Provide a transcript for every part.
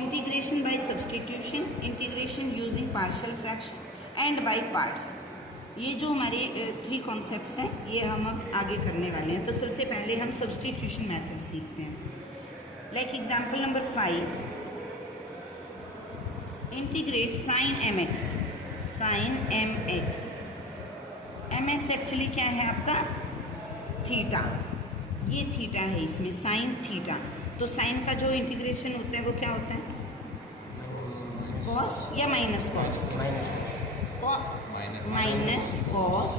Integration by substitution, integration using partial fraction and by parts. ये जो हमारे 3 concepts हैं ये हम अब आगे करने वाले हैं। तो सबसे पहले हम सब्सटीट्यूशन मेथड सीखते हैं। Like example number 5, integrate sine mx, sine mx। mx actually क्या है आपका थीटा, ये थीटा है इसमें साइन थीटा। तो साइन का जो इंटीग्रेशन होता है वो क्या होता है, कॉस या minus cos, minus cos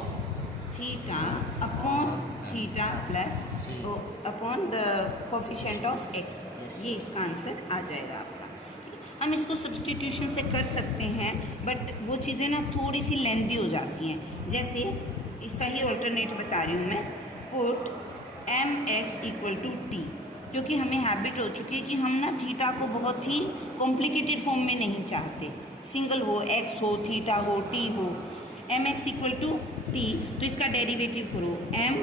theta upon theta plus upon the coefficient of x. ये इसका आंसर आ जाएगा आपका। हम इसको सब्सटीट्यूशन से कर सकते हैं बट वो चीज़ें ना थोड़ी सी लेंदी हो जाती हैं। जैसे इसका ही ऑल्टरनेट बता रही हूँ मैं, put mx equal to T, क्योंकि हमें हैबिट हो चुकी है कि हम ना थीटा को बहुत ही कॉम्प्लिकेटेड फॉर्म में नहीं चाहते, सिंगल हो, x हो, थीटा हो, t हो। mx इक्वल टू टी, तो इसका डेरिवेटिव करो m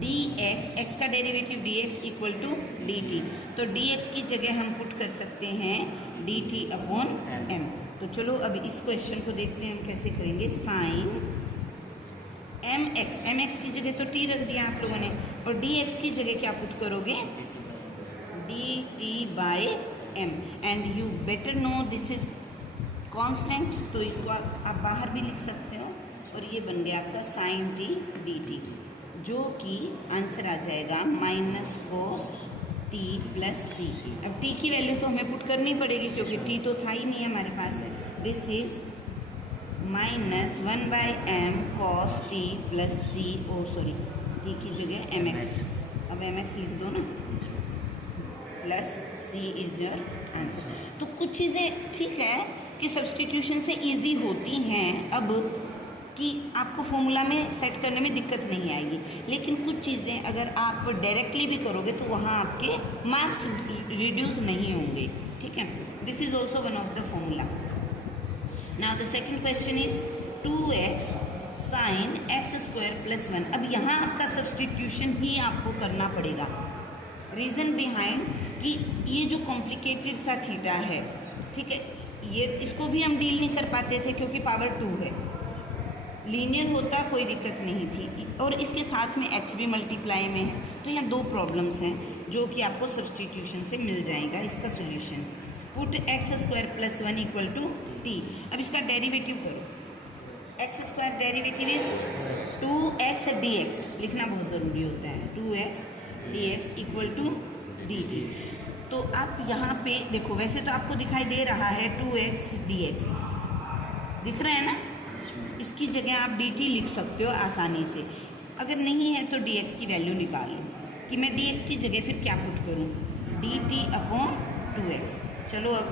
dx, x का derivative dx equal to dt। तो dx की जगह हम पुट कर सकते हैं dt अपॉन m। तो चलो अब इस क्वेश्चन को देखते हैं हम कैसे करेंगे। साइन mx की जगह तो t रख दिया आप लोगों ने, और dx की जगह क्या पुट करोगे, dt by m। And you better know this is constant, तो इसको आप बाहर भी लिख सकते हो। और ये बन गया आपका साइन t dt, जो कि आंसर आ जाएगा माइनस कोस t प्लस सी। अब t की वैल्यू तो हमें पुट करनी पड़ेगी क्योंकि t तो था ही नहीं हमारे पास। This is minus 1/m cos t plus सी, ओ सॉरी t की जगह mx, अब mx लिख दो ना, plus c is your answer. तो कुछ चीज़ें ठीक है कि सब्सटीट्यूशन से इजी होती हैं, अब कि आपको फॉर्मूला में सेट करने में दिक्कत नहीं आएगी, लेकिन कुछ चीज़ें अगर आप डायरेक्टली भी करोगे तो वहाँ आपके मार्क्स रिड्यूस नहीं होंगे, ठीक है। This is also one of the formula. Now the second question is 2x sine x² plus 1। अब यहाँ आपका सब्सटीट्यूशन ही आपको करना पड़ेगा। रीज़न बिहाइंड कि ये जो कॉम्प्लिकेटेड सा थीटा है, ठीक है, ये इसको भी हम डील नहीं कर पाते थे क्योंकि पावर 2 है। लीनियर होता कोई दिक्कत नहीं थी, और इसके साथ में x भी मल्टीप्लाई में है। तो यहाँ 2 प्रॉब्लम्स हैं जो कि आपको सब्सटीट्यूशन से मिल जाएगा इसका solution. Put x² plus 1 equal to T. अब इसका डेरिवेटिव करो, x² derivative is 2x dx, लिखना बहुत ज़रूरी होता है। 2x dx equal to dt। तो आप यहाँ पे देखो, वैसे तो आपको दिखाई दे रहा है 2x dx, दिख रहा है ना, इसकी जगह आप dt लिख सकते हो आसानी से। अगर नहीं है तो dx की वैल्यू निकाल लो कि मैं dx की जगह फिर क्या पुट करूँ, dt अपॉन 2x। चलो अब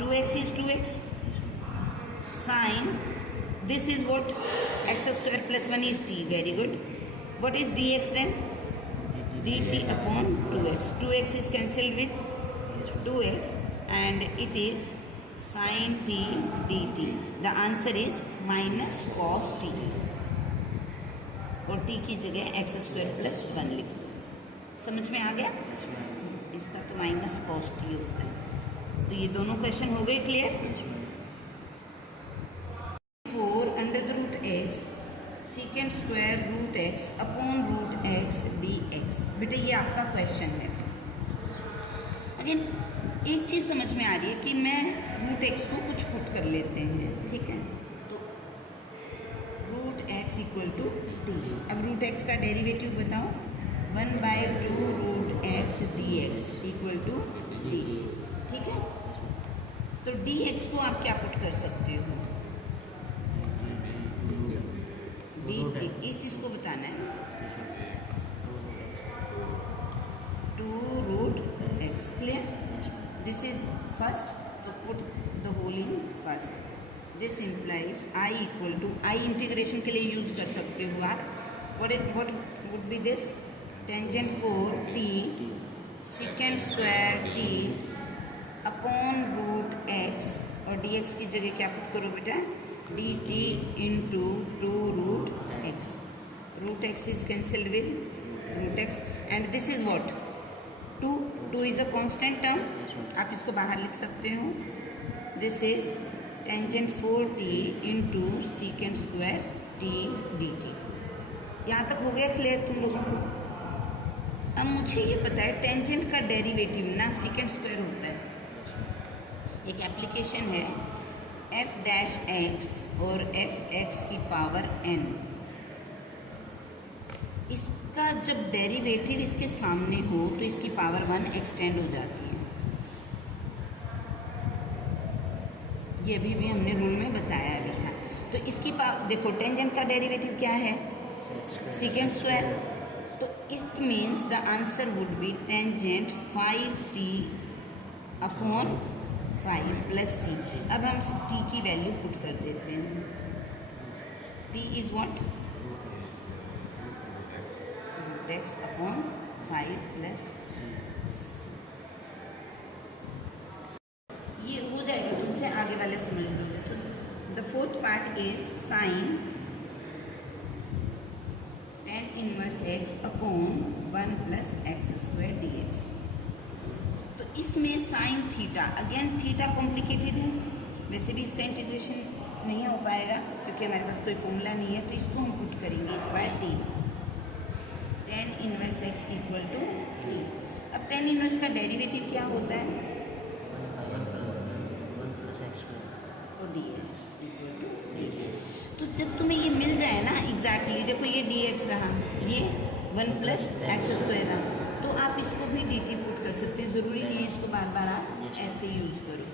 2x is 2x sine, this is what, x² plus 1 is t, very good. What is dx then, dt upon 2x. 2x is cancelled with 2x and it is sin t dt. The answer is minus cos t, और t की जगह x² plus 1 लिख दो। समझ में आ गया? इसका तो माइनस cos t होता है। तो ये दोनों क्वेश्चन हो गए clear. 4 under the root x second square root x upon root x dx। बेटा ये आपका क्वेश्चन है। अगेन एक चीज़ समझ में आ रही है कि मैं रूट x को कुछ पुट कर लेते हैं, ठीक है। तो root x equal to T. अब रूट x का डेरिवेटिव बताओ, 1/2 root x dx equal to D, ठीक है। तो dx को आप क्या पुट कर सकते हो, इस चीज़ को बताना है, 2 root x, clear. This is first, तो put the whole in first. This implies i equal to, I integration के लिए यूज कर सकते हो आप। What would be this, tangent 4t second square t upon root x, और dx की जगह क्या पुट करो बेटा, dt into 2 root x। Root x is cancelled with root x and this is what, 2 2 is a constant term, आप इसको बाहर लिख सकते हो. This is tangent 4t into secant square t dt. यहाँ तक हो गया क्लियर तुम लोगों को? अब मुझे ये पता है टेंजेंट का डेरिवेटिव ना सीकेंट स्क्वायर होता है. एक एप्लीकेशन है f डैश x और f(x) की पावर n. इसका जब डेरिवेटिव इसके सामने हो तो इसकी पावर 1 एक्सटेंड हो जाती है. ये भी हमने रूल में बताया भी था. तो इसकी देखो टेंजेंट का डेरिवेटिव क्या है? Secant square. तो it means the answer would be tangent 5t upon 5 plus c. अब हम t की वैल्यू पुट कर देते हैं. t is what? x upon 5 plus c. ये हो जाएगा तुमसे आगे वाले समझ लीजिए. तो the fourth part is sine tan inverse x upon 1 plus X square dx. तो इसमें sine theta, again theta complicated है. वैसे भी इसका इंटीग्रेशन नहीं हो पाएगा क्योंकि हमारे पास कोई फॉर्मूला नहीं है. तो इसको हम पुट करेंगे इस बार t. tan inverse x equal to t. अब tan इनवर्स का डेरिवेटिव क्या होता है? dx equal to dx. तो जब तुम्हें ये मिल जाए ना एग्जैक्टली, देखो ये dx रहा, ये 1 प्लस एक्स स्क्वायर रहा, तो आप इसको भी dt पुट कर सकते हैं. ज़रूरी नहीं है इसको बार बार आप ऐसे यूज़ करो.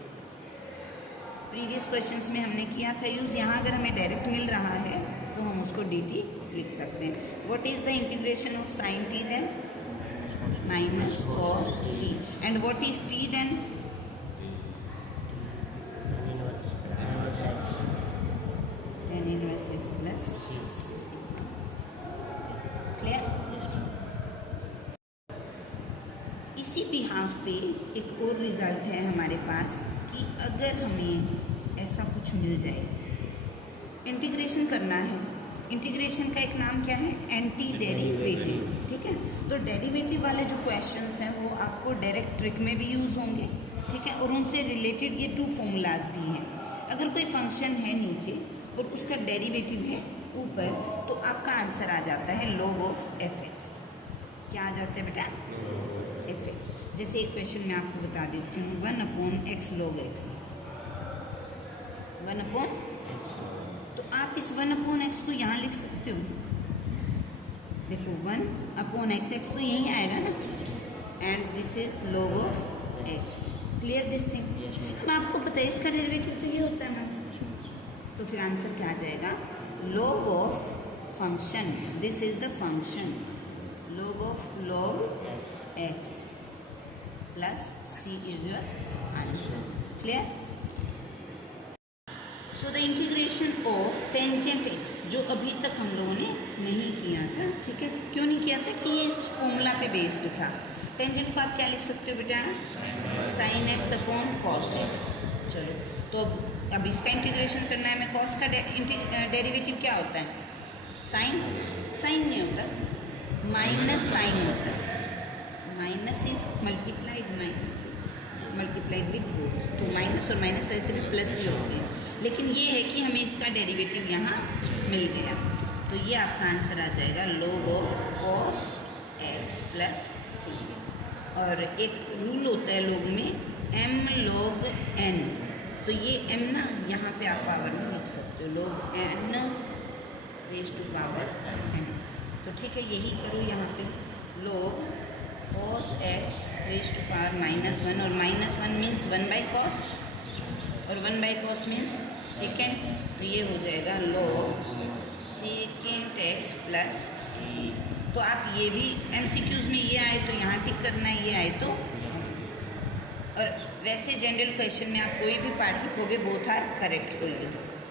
प्रीवियस क्वेश्चंस में हमने किया था यूज़. यहाँ अगर हमें डायरेक्ट मिल रहा है तो हम उसको dt लिख सकते हैं. What is the integration of sine t then? Minus cos t. And what is t then? tan inverse x plus clear. इसी बिहाफ पे एक और रिजल्ट है हमारे पास कि अगर हमें ऐसा कुछ मिल जाए, इंटीग्रेशन करना है. इंटीग्रेशन का एक नाम क्या है? Anti derivative. ठीक है. तो डेरिवेटिव वाले जो क्वेश्चंस हैं वो आपको डायरेक्ट ट्रिक में भी यूज़ होंगे. ठीक है. और उनसे रिलेटेड ये 2 फॉर्मूलाज भी हैं. अगर कोई फंक्शन है नीचे और उसका डेरिवेटिव है ऊपर, तो आपका आंसर आ जाता है log ऑफ f(x). क्या आ जाता है बेटा? f(x). जैसे एक क्वेश्चन मैं आपको बता देती हूँ. 1 upon x log x. 1 upon, तो आप इस 1 अपॉन x को यहाँ लिख सकते हो. देखो 1 अपॉन x, x तो यहीं आएगा ना. And this is log of x. Clear this thing? अब आपको पता है इसका डेरिवेटिव तो ये होता है ना. तो फिर आंसर क्या आ जाएगा? log of function. This is the function log of log x plus c is your answer. Clear? So the integration of tangent x, जो अभी तक हम लोगों ने नहीं किया था. ठीक है. क्यों नहीं किया था? कि ये इस फॉर्मूला पे बेस्ड था. टेंजेंट को आप क्या लिख सकते हो बेटा? Sine x upon cos x. चलो, तो अब इसका इंटीग्रेशन करना है हमें. कॉस का डेरिवेटिव क्या होता है? साइन. साइन नहीं होता, माइनस साइन होता है. Minus is multiplied, minus is multiplied with both. तो माइनस और माइनस वैसे भी प्लस ही होते हैं. लेकिन ये है कि हमें इसका डेरिवेटिव यहाँ मिल गया. तो ये आपका आंसर आ जाएगा log of cos x plus c. और एक रूल होता है लोग में, m log n. तो ये m ना यहाँ पे आप पावर में लिख सकते हो. log n raise to power n. तो ठीक है, यही करो यहाँ पे. log cos x raise to power -1. और -1 मीन्स 1 बाई कॉस, और 1 बाई कॉस मीन्स सेकेंड. तो ये हो जाएगा log second x plus c. तो आप ये भी MCQs में ये आए तो यहाँ टिक करना है, ये आए तो. और वैसे जनरल क्वेश्चन में आप कोई भी पार्ट लिखोगे, both are correct for you.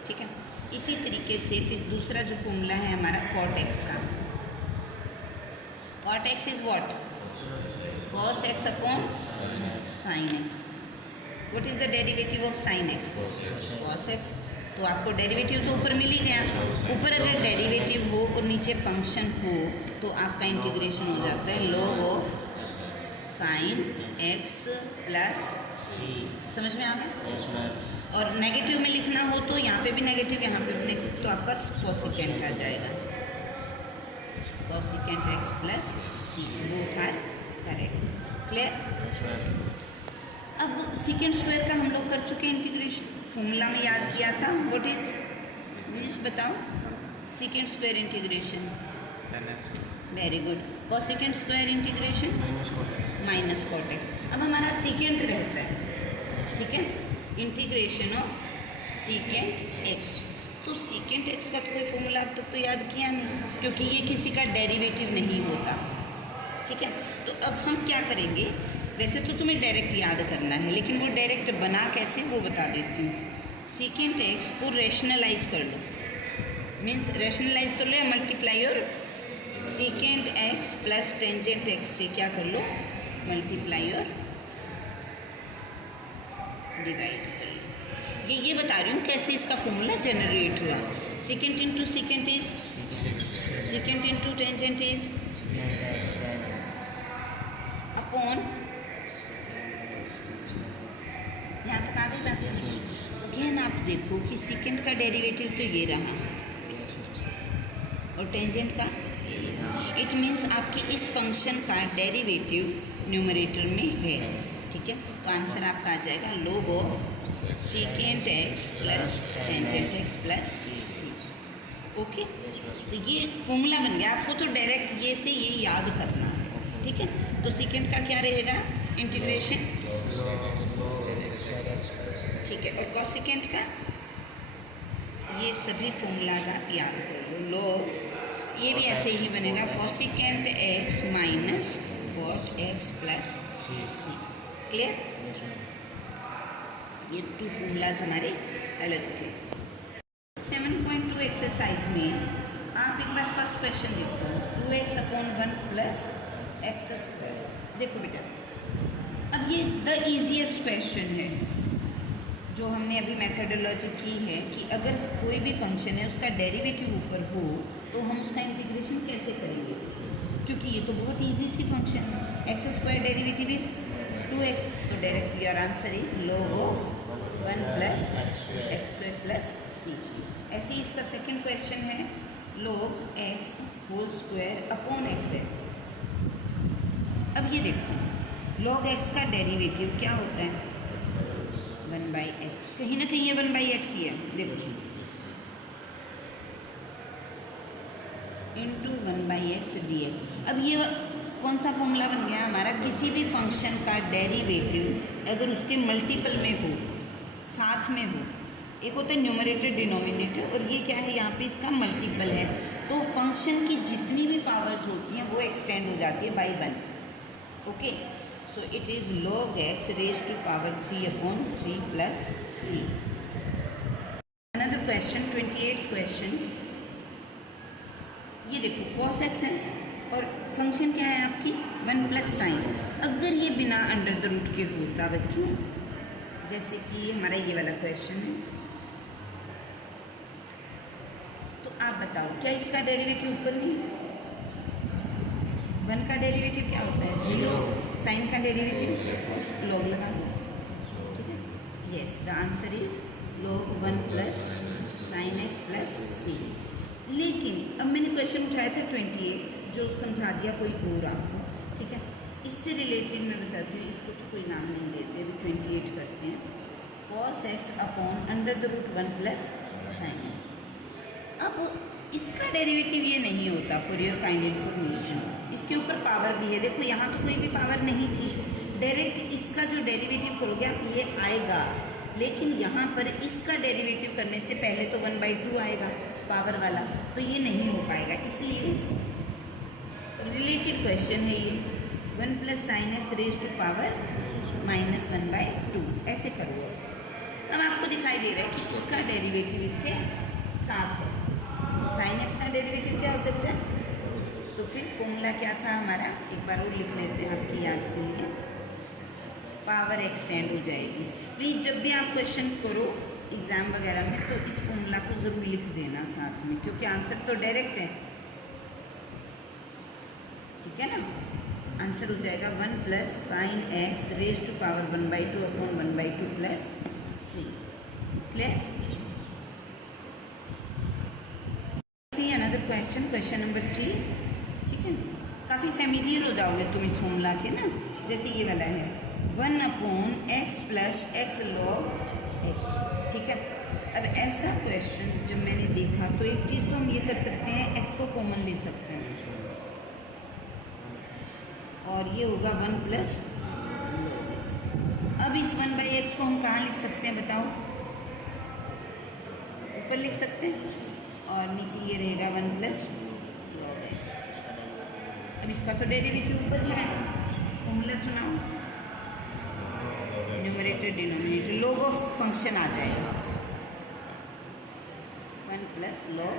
ठीक है. इसी तरीके से फिर दूसरा जो फॉर्मूला है हमारा cot x का. cot x is what? cos x upon sin x. What is the derivative of sin x? cos x. तो आपको डेरिवेटिव तो ऊपर मिल ही गया. ऊपर अगर डेरिवेटिव हो और नीचे फंक्शन हो तो आपका इंटीग्रेशन हो जाता है log of sine X plus C. समझ में आ गया? और नेगेटिव में लिखना हो तो यहाँ पे भी नेगेटिव, यहाँ पे भी नेगेटिव, तो आपका कोसिकेंट आ जाएगा, cosecant X plus C, both are correct. Clear? अब सीकेंट स्क्वायर का हम लोग कर चुके इंटीग्रेशन, फॉर्मूला में याद किया था। व्हाट इज मीन्स बताओ, secant square integration. Very good. Cosecant square integration minus cot X. अब हमारा सीकेंट रहता है, ठीक है, इंटीग्रेशन ऑफ सीकेंट एक्स। तो सीकेंट एक्स का तो कोई फॉर्मूला अब तक तो याद किया नहीं, क्योंकि ये किसी का डेरिवेटिव नहीं होता, ठीक है। तो अब हम क्या करेंगे, वैसे तो तुम्हें डायरेक्ट याद करना है, लेकिन वो डायरेक्ट बना कैसे वो बता देती हूँ। सीकेंट एक्स को रैशनलाइज कर लो, मीन्स रैशनलाइज कर लो या मल्टीप्लाई, और secant X plus tangent x से क्या कर लो, मल्टीप्लाई और डिवाइड कर लो। ये बता रही हूँ कैसे इसका फॉर्मूला जनरेट हुआ। Secant into secant is secant into tangent is upon, यहाँ तक आ गई बात समझ। अगेन आप देखो कि सीकेंट का डेरिवेटिव तो ये रहा और टेंजेंट का, इट मीन्स आपकी इस फंक्शन का डेरिवेटिव न्यूमरेटर में है, ठीक है। तो आंसर आपका आ जाएगा log of secant X plus tangent X plus C. Okay, तो ये फॉर्मूला बन गया। आपको तो डायरेक्ट ये से ये याद करना है, ठीक है। तो सीकेंट का क्या रहेगा, इंटीग्रेशन, ठीक है। और कोसिकेंट का ये सभी फॉर्मूलाज आप याद कर लो। log, ये भी ऐसे ही बनेगा, cosecant X minus cot X plus C. Clear? ये 2 फॉर्मूलाज हमारे अलग थे। 7.2 एक्सरसाइज में आप एक बार फर्स्ट क्वेश्चन देखो, 2x upon 1 plus X square. देखो बेटा, अब ये द इजीएस्ट क्वेश्चन है जो हमने अभी मेथडोलॉजी की है कि अगर कोई भी फंक्शन है उसका डेरिवेटिव ऊपर हो तो हम उसका इंटीग्रेशन कैसे करेंगे, क्योंकि ये तो बहुत इजी सी फंक्शन है। X square derivative is 2x, तो direct your answer is log of 1 plus X square plus C. ऐसे ही इसका सेकंड क्वेश्चन है log x whole square upon X है। अब ये देखो, log x का डेरिवेटिव क्या होता है, 1/x। कहीं ना कहीं ये 1/x ही है, देखो, इंटू 1/x dx। अब ये कौन सा फॉर्मूला बन गया हमारा, किसी भी फंक्शन का डेरिवेटिव अगर उसके मल्टीपल में हो, साथ में हो, एक होता है न्यूमरेटर डिनोमिनेटर, और ये क्या है यहाँ पे इसका मल्टीपल है, तो फंक्शन की जितनी भी पावर्स होती हैं वो एक्सटेंड हो जाती है by 1। Okay, so it is log x raised to power 3 upon 3 plus c. Another question, 28th question. ये देखो cos x है और फंक्शन क्या है आपकी 1 प्लस साइन। अगर ये बिना अंडर द रूट के होता बच्चों, जैसे कि हमारा ये वाला क्वेश्चन है, तो आप बताओ क्या इसका डेरिवेटिव ऊपर नहीं है? 1 का डेरिवेटिव क्या होता है, 0। साइन का डेरिवेटिव log लगा दो, ठीक है। Yes, the answer is log 1 plus sine X plus C. लेकिन अब मैंने क्वेश्चन उठाया था 28, जो समझा दिया कोई और आपको, ठीक है। इससे रिलेटेड मैं बताती हूँ, इसको तो कोई नाम नहीं देते, अभी 28 करते हैं। cos x upon under the root 1 plus sine X. अब इसका डेरिवेटिव ये नहीं होता, फॉर योर काइंड इन्फॉर्मेशन। इसके ऊपर पावर भी है, देखो यहाँ तो कोई भी पावर नहीं थी, डायरेक्ट इसका जो डेरिवेटिव करोगे आप ये आएगा, लेकिन यहाँ पर इसका डेरिवेटिव करने से पहले तो 1/2 आएगा पावर वाला, तो ये नहीं हो पाएगा। इसलिए रिलेटेड क्वेश्चन है ये, 1 plus sine X raise to power minus 1/2, ऐसे करो। अब आपको दिखाई दे रहा है कि इसका डेरिवेटिव इसके साथ है। साइन एक्स का डेरिवेटिव क्या होता है बेटा, तो फिर फॉर्मूला क्या था हमारा, एक बार और लिख लेते हैं आपकी याद के लिए, पावर एक्सटेंड हो जाएगी। प्लीज़ जब भी आप क्वेश्चन करो एग्ज़ाम वगैरह में तो इस फॉर्मूला को ज़रूर लिख देना साथ में, क्योंकि आंसर तो डायरेक्ट है, ठीक है ना। आंसर हो जाएगा 1 plus sine X raise to power 1/2 upon 1/2 plus C. Clear? See another question, question number 3। ठीक है, काफ़ी फेमिलियर हो जाओगे तुम इस फॉर्मूला के ना। जैसे ये वाला है 1 upon x plus x log x. ठीक है, अब ऐसा क्वेश्चन जब मैंने देखा तो एक चीज़ तो हम ये कर सकते हैं, एक्स को कॉमन ले सकते हैं और ये होगा 1 प्लस लॉग एक्स। अब इस 1/x को हम कहाँ लिख सकते हैं बताओ? ऊपर लिख सकते हैं और नीचे ये रहेगा 1 प्लस लॉग एक्स। अब इसका तो डेरिवेटिव ऊपर है, फॉर्मूला सुनाओ। Numerator denominator log of function आ जाएगा 1 प्लस लॉग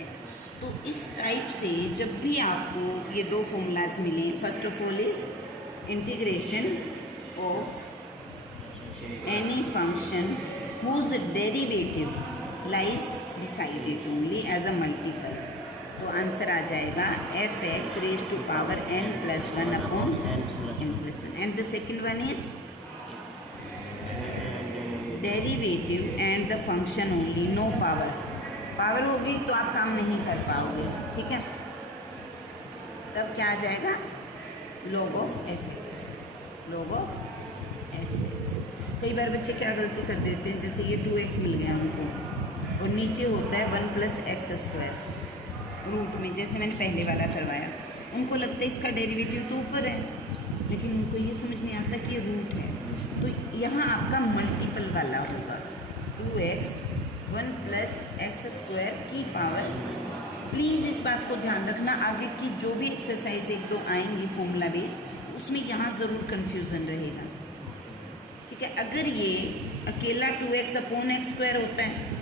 एक्स। तो इस टाइप से जब भी आपको ये दो फॉर्मूलाज मिले, first of all is integration of any function whose derivative lies beside it only as a multiple, तो आंसर आ जाएगा F X raise to power n plus 1 upon n plus 1। And the second one is derivative and the function only, no power. Power होगी तो आप काम नहीं कर पाओगे। ठीक है, तब क्या आ जाएगा? Log of F x, log of F x. कई बार बच्चे क्या गलती कर देते हैं, जैसे ये 2x मिल गया हमको और नीचे होता है 1 प्लस एक्स स्क्वायर रूट में, जैसे मैंने पहले वाला करवाया। उनको लगता है इसका डेरिवेटिव तो ऊपर है, लेकिन उनको ये समझ नहीं आता कि ये रूट है। तो यहाँ आपका मल्टीपल वाला होगा 2x 1 प्लस एक्स स्क्वायर की पावर। प्लीज़ इस बात को ध्यान रखना, आगे की जो भी एक्सरसाइज 1-2 आएंगी फॉर्मूला बेस्ड, उसमें यहाँ ज़रूर कन्फ्यूज़न रहेगा। ठीक है, अगर ये अकेला 2x अपॉन एक्स स्क्वायर होता है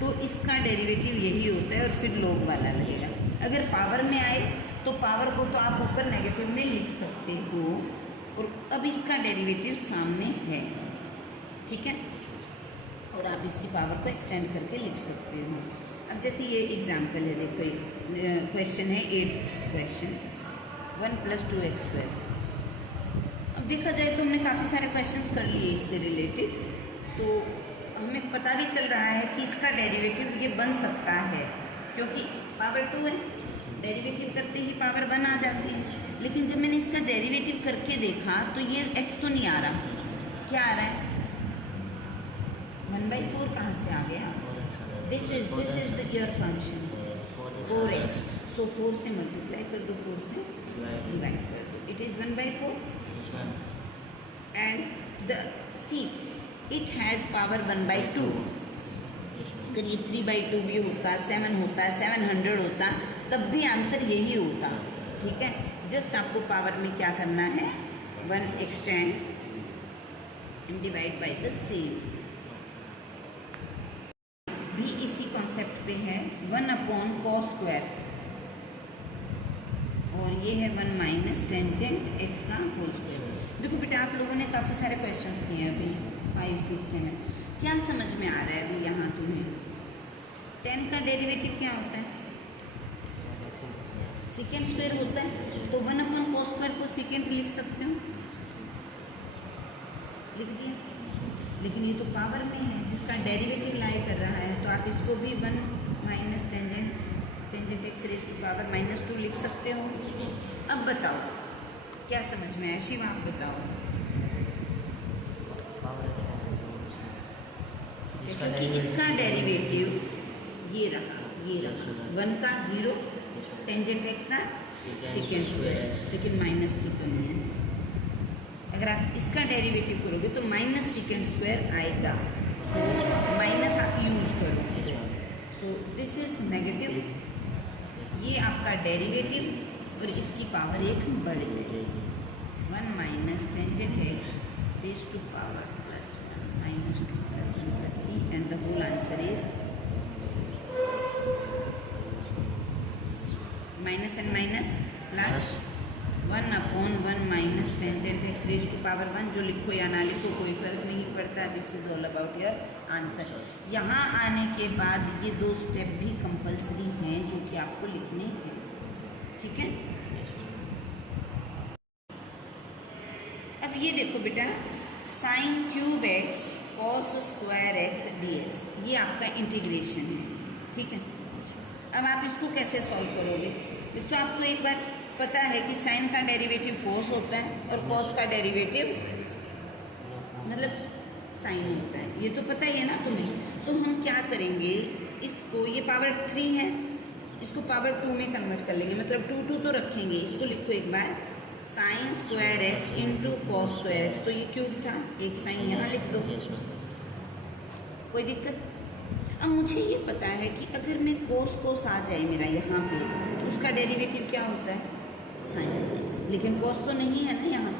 तो इसका डेरिवेटिव यही होता है और फिर लॉग वाला लगेगा। अगर पावर में आए तो पावर को तो आप ऊपर नेगेटिव में लिख सकते हो और अब इसका डेरिवेटिव सामने है। ठीक है, और आप इसकी पावर को एक्सटेंड करके लिख सकते हो। अब जैसे ये एग्जांपल है, देखो एक क्वेश्चन है 8th question 1 plus 2x square. अब देखा जाए तो हमने काफ़ी सारे क्वेश्चंस कर लिए इससे रिलेटेड, तो हमें पता भी चल रहा है कि इसका डेरिवेटिव ये बन सकता है, क्योंकि पावर 2 है, डेरिवेटिव करते ही पावर 1 आ जाती है। लेकिन जब मैंने इसका डेरिवेटिव करके देखा तो ये x तो नहीं आ रहा, क्या आ रहा है? 1/4 कहाँ से आ गया? This is your function 4x, सो 4 से मल्टीप्लाई कर दो, 4 से डिवाइड कर दो, it is 1/4 and the see it has power 1/2। अगर ये 3/2 भी होता, 7 होता, 700 होता, तब भी आंसर यही होता। ठीक है, जस्ट आपको पावर में क्या करना है, 1 extend and divide by the same. भी इसी कॉन्सेप्ट पे है 1 अपॉन कॉस स्क्वायर और ये है 1 माइनस टेंजेंट एक्स का होल स्क्वायर। देखो बेटा, आप लोगों ने काफ़ी सारे क्वेश्चंस किए हैं अभी 5, 6, 7। क्या समझ में आ रहा है अभी यहाँ तुम्हें? 10 का डेरिवेटिव क्या होता है? सेकेंड स्क्वायर होता है, तो 1 अपॉन कॉस स्क्वायर को सेकेंड लिख सकते हो, लिख दिया। लेकिन ये तो पावर में है, जिसका डेरिवेटिव लाई कर रहा है, तो आप इसको भी 1 minus tangent X raise to power -2 लिख सकते हो। अब बताओ क्या समझ में आया? शिव आप बताओ। क्योंकि इसका डेरिवेटिव ये रहा 1 का 0, टेंजेंट एक्स का सेकेंड स्क्वायर, लेकिन माइनस की कमी है। अगर आप इसका डेरिवेटिव करोगे तो माइनस सेकेंड स्क्वायर आएगा, सो माइनस आप यूज करो, सो दिस इज नेगेटिव। ये आपका डेरिवेटिव और इसकी पावर 1 बढ़ जाएगी, 1 minus tangent X raise to power -1 -2 + 1 + c and the whole answer is minus and minus plus 1 upon 1 minus tangent X raise to power 1। जो लिखो या ना लिखो कोई फ़र्क नहीं पड़ता, this is all about your answer. यहाँ आने के बाद ये 2 स्टेप भी कंपलसरी हैं जो कि आपको लिखने हैं। ठीक है। अब ये देखो बेटा, sine cube x cos square x D x, ये आपका इंटीग्रेशन है, ठीक है। अब आप इसको कैसे सॉल्व करोगे? इस तो आपको एक बार पता है कि साइन का डेरिवेटिव कोस होता है और कॉस का डेरिवेटिव मतलब साइन होता है, ये तो पता ही है ना तुम्हें। तो हम क्या करेंगे, इसको, ये पावर 3 है, इसको पावर 2 में कन्वर्ट कर लेंगे, मतलब 2 तो रखेंगे। इसको लिखो एक बार, sine square X into cos square X, तो ये क्यूब था, एक साइन यहाँ लिख दो, कोई दिक्कत? अब मुझे ये पता है कि अगर मैं कोस आ जाए मेरा यहाँ पे, तो उसका डेरिवेटिव क्या होता है? साइन, लेकिन कोस तो नहीं है ना यहाँ।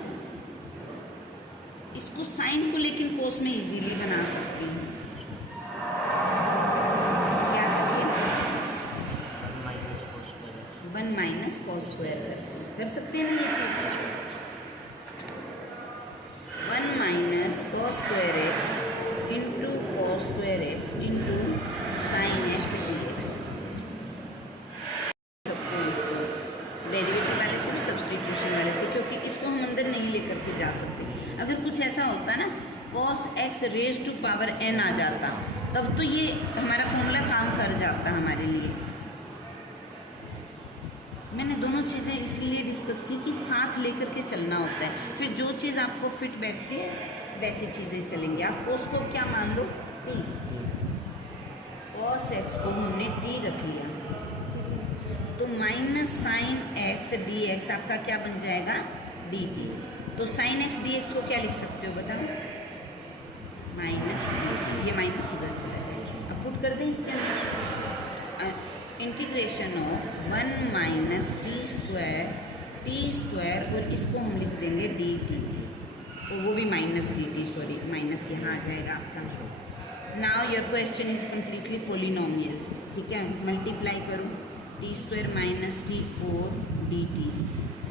इसको साइन को लेकिन कोस में इजीली बना सकती हूँ, क्या करके? 1 माइनस कॉस स्क्वायर कर सकते हैं ना ये चीज़। 1 minus cos square X into cos square X into sine x D x, derivative वाले से भी सब्सटीट्यूशन वाले से, क्योंकि इसको हम अंदर नहीं लेकर के जा सकते। अगर कुछ ऐसा होता ना, cos X raise to power N आ जाता, तब तो ये हमारा फॉर्मूला काम कर जाता हमारे लिए। मैंने दोनों चीज़ें इसलिए डिस्कस की कि साथ लेकर के चलना होता है, फिर जो चीज़ आपको फिट बैठती है वैसी चीज़ें चलेंगी। आप कोस को क्या मान लो? टी। कॉस एक्स को हमने टी रख लिया, तो minus sine x D x आपका क्या बन जाएगा? D T. तो साइन एक्स डी एक्स को क्या लिख सकते हो बताओ? माइनस, ये माइनस उधर चला जाएगा। अब पुट कर दें इसके अंदर, integration of 1 minus T square, और इसको हम लिख देंगे डी टी, तो वो भी minus D T, sorry minus यहाँ आ जाएगा आपका। Now your question is completely polynomial, ठीक है। मल्टीप्लाई करो, T square minus T 4 D T,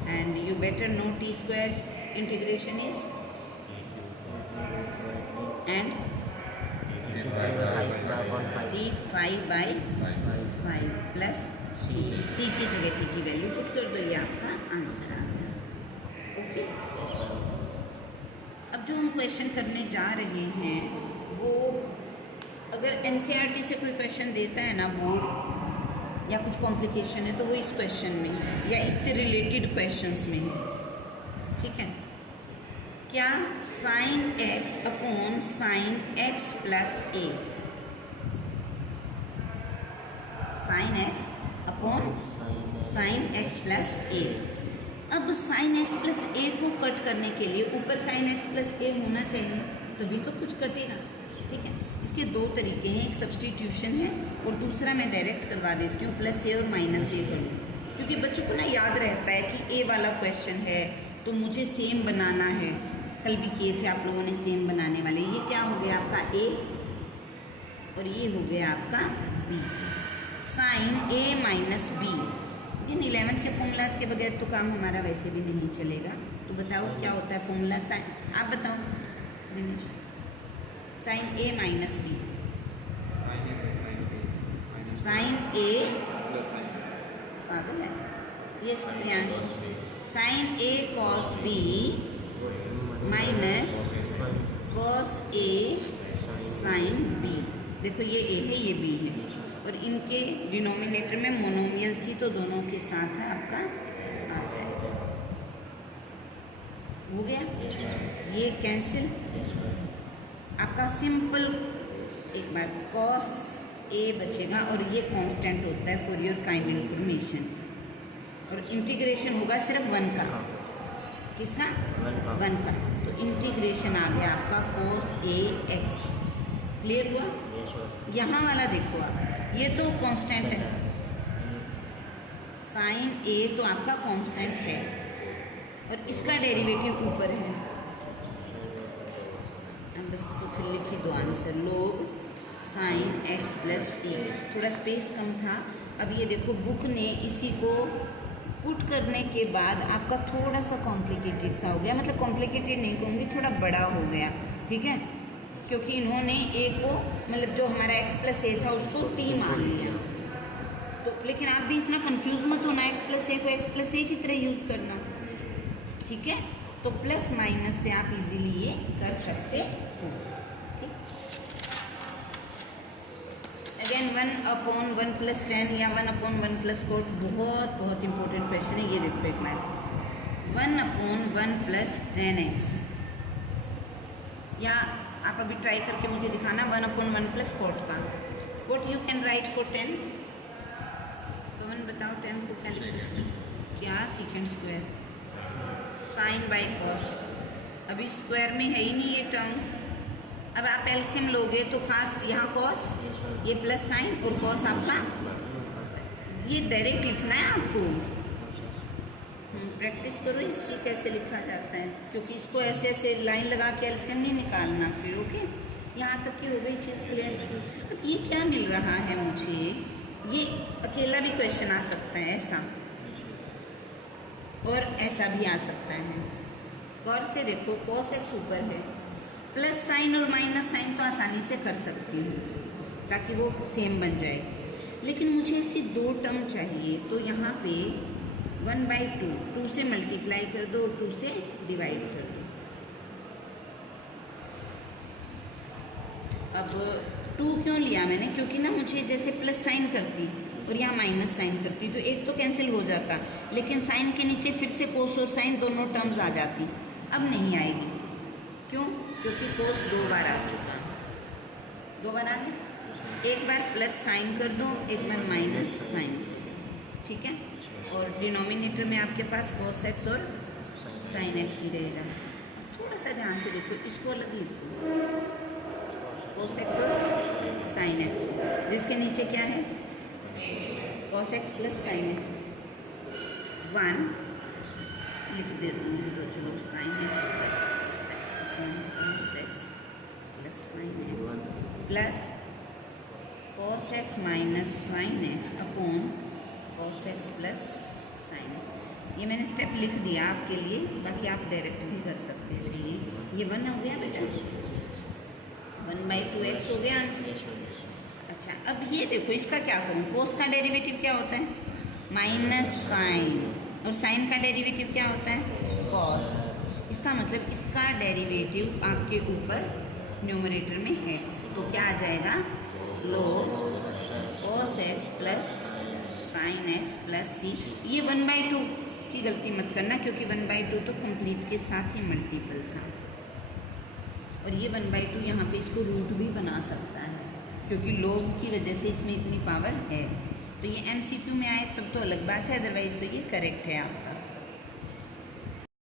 and you better know T square integration is and T 5/5 plus C, T की जगह T की वैल्यू पुट कर दो, ये आपका आंसर आ गया, ओके। अब जो हम क्वेश्चन करने जा रहे हैं वो, अगर एनसीईआरटी से कोई क्वेश्चन देता है ना बोर्ड, या कुछ कॉम्प्लिकेशन है, तो वो इस क्वेश्चन में है या इससे रिलेटेड क्वेश्चंस में है, ठीक है। क्या sine X upon sine X plus A, sine X upon sine X plus A. अब साइन एक्स प्लस ए को कट करने के लिए ऊपर साइन एक्स प्लस ए होना चाहिए, तभी तो कुछ कटेगा, ठीक है। इसके दो तरीके हैं, एक सब्सटीट्यूशन है और दूसरा मैं डायरेक्ट करवा देती हूँ, प्लस ए और माइनस ए करूँ, क्योंकि बच्चों को ना याद रहता है कि ए वाला क्वेश्चन है तो मुझे सेम बनाना है। कल भी किए थे आप लोगों ने सेम बनाने वाले। ये क्या हो गया आपका ए और ये हो गया आपका बी, साइन ए माइनस बी। लेकिन 11th के फॉर्मूलाज के बगैर तो काम हमारा वैसे भी नहीं चलेगा। तो बताओ क्या होता है फॉर्मूला साइन, आप बताओ दिनेश। साइन ए माइनस बी, साइन ए, पागल है ये Priyansh, sign A cos B minus cos A sine B. देखो ये ए है ये बी है और इनके डिनोमिनेटर में मोनोमियल थी तो दोनों के साथ है आपका आ जाएगा। हो गया, ये कैंसिल, आपका सिंपल एक बार कॉस ए बचेगा और ये कांस्टेंट होता है फॉर योर काइंड इन्फॉर्मेशन। और इंटीग्रेशन होगा सिर्फ 1 का, किसका? 1 का। तो इंटीग्रेशन आ गया आपका कॉस ए एक्स। क्लियर हुआ? यहाँ वाला देखो आप, ये तो कांस्टेंट है, साइन ए तो आपका कांस्टेंट है और इसका डेरिवेटिव ऊपर है। बस तो फिर लिखी दो आंसर, लोग साइन एक्स प्लस ए। थोड़ा स्पेस कम था। अब ये देखो बुक ने इसी को पुट करने के बाद आपका थोड़ा सा कॉम्प्लिकेटेड सा हो गया, मतलब कॉम्प्लिकेटेड नहीं कहूँगी, थोड़ा बड़ा हो गया, ठीक है, क्योंकि इन्होंने ए को, मतलब जो हमारा एक्स प्लस ए था उसको टी मान लिया। तो लेकिन आप भी इतना कंफ्यूज मत होना, एक्स प्लस ए को एक्स प्लस ए की तरह यूज़ करना, ठीक है। तो प्लस माइनस से आप इजीली ये कर सकते हो। अगेन 1/1 + 10 या 1/1 + कोट बहुत इंपॉर्टेंट क्वेश्चन है। ये देखो एक बार 1/1 + 10x, या आप अभी ट्राई करके मुझे दिखाना 1/1 + कोट का। What you can write for 10? तो बताओ 10 को क्या लिख सकते हैं? क्या second square sine by cos. अभी स्क्वायर में है ही नहीं ये टर्म। अब आप एलसीएम लोगे तो फास्ट यहाँ कॉस, ये प्लस साइन और कॉस आपका, ये डायरेक्ट लिखना है आपको। प्रैक्टिस करो इसकी कैसे लिखा जाता है, क्योंकि इसको ऐसे ऐसे लाइन लगा के एलसीएम नहीं निकालना फिर। ओके, यहाँ तक की हो गई चीज़ क्लियर। अब ये क्या मिल रहा है मुझे, ये अकेला भी क्वेश्चन आ सकता है ऐसा, और ऐसा भी आ सकता है। गौर से देखो, कॉस एक्स ऊपर है, प्लस साइन और माइनस साइन तो आसानी से कर सकती हूँ ताकि वो सेम बन जाए, लेकिन मुझे ऐसी दो टर्म चाहिए। तो यहाँ पे 1/2, 2 से मल्टीप्लाई कर दो और 2 से डिवाइड कर दो। अब 2 क्यों लिया मैंने, क्योंकि ना मुझे जैसे प्लस साइन करती और यहाँ माइनस साइन करती तो एक तो कैंसिल हो जाता, लेकिन साइन के नीचे फिर से कोस और साइन दोनों टर्म्स आ जाती। अब नहीं आएगी, क्यों? क्योंकि कोस 2 बार आ चुका, 2 बार आ गया। एक बार प्लस साइन कर दो, एक बार माइनस साइन, ठीक है। और डिनोमिनेटर में आपके पास cos x और sin x ही रहेगा। थोड़ा सा ध्यान से देखो, इसको अलग लिखो, cos x और sin x, जिसके नीचे क्या है cos x + sin x। 1 लिख दे दो, चलो sin x + cos x + sin x plus cos x - sin x upon cos x + sin x। ये मैंने स्टेप लिख दिया आपके लिए, बाकी आप डायरेक्ट भी कर सकते हैं। ये 1 हो गया बेटा, 1/2x हो गया आंसर। अच्छा, अब ये देखो इसका क्या करूँ, cos का डेरिवेटिव क्या होता है माइनस साइन, और साइन का डेरिवेटिव क्या होता है cos। इसका मतलब इसका डेरिवेटिव आपके ऊपर न्यूमरेटर में है, तो क्या आ जाएगा log cos x + sin x + c। ये 1/2 की गलती मत करना, क्योंकि 1/2 तो कंप्लीट के साथ ही मल्टीपल था, और ये 1/2 यहाँ पे इसको रूट भी बना सकता है, क्योंकि log की वजह से इसमें इतनी पावर है। तो ये MCQ में आए तब तो अलग बात है, अदरवाइज तो ये करेक्ट है आपका।